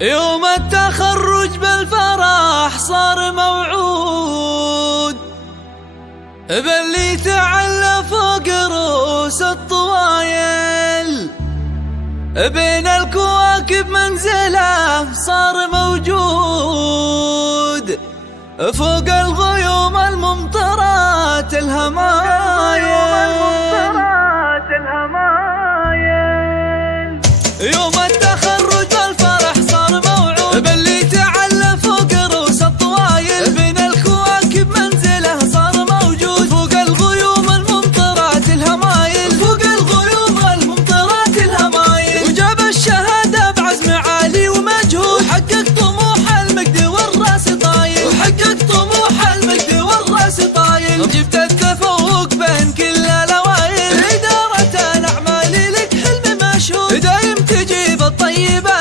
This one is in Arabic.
يوم التخرج بالفرح صار موعود باللي تعلى فوق رؤوس الطوايل، بين الكواكب منزله صار موجود، فوق الغيوم الممطرات الهمايل. يوم التخرج بالفرح صار موعود باللي تعلى فوق رؤوس الطوايل، بين الكواكب منزله صار موجود، فوق الغيوم الممطرات الهمايل، فوق الغيوم الممطرات الهمايل. وجاب الشهادة بعزم عالي ومجهود، وحقق طموح المجد والراس طايل، وحقق طموح المجد والراس طايل. جبت التفوق بين كل الاوائل، إدارة الأعمال لك حلم مشهود، دايم تجيب الطيبة